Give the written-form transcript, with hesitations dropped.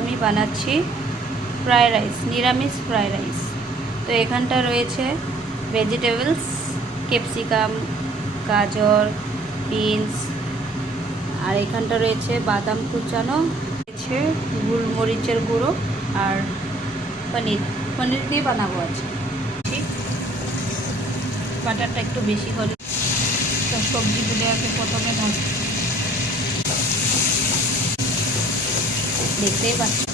আমি বানাচ্ছি fry rice, নিরামিষ ফ্রাই রাইস। তো এখানটা রয়েছে ভেজিটেবলস, ক্যাপসিকাম, গাজর, বিনস, আর এখানটা রয়েছে বাদাম কুচানো, রয়েছে গোলমরিচের গুঁড়ো আর পনির দিয়ে বানাবো আছে। ঠিক, বাটারটা একটু বেশি করে সবজিগুলো আগে প্রথমে ভাজতে, দেখতেই পাচ্ছি।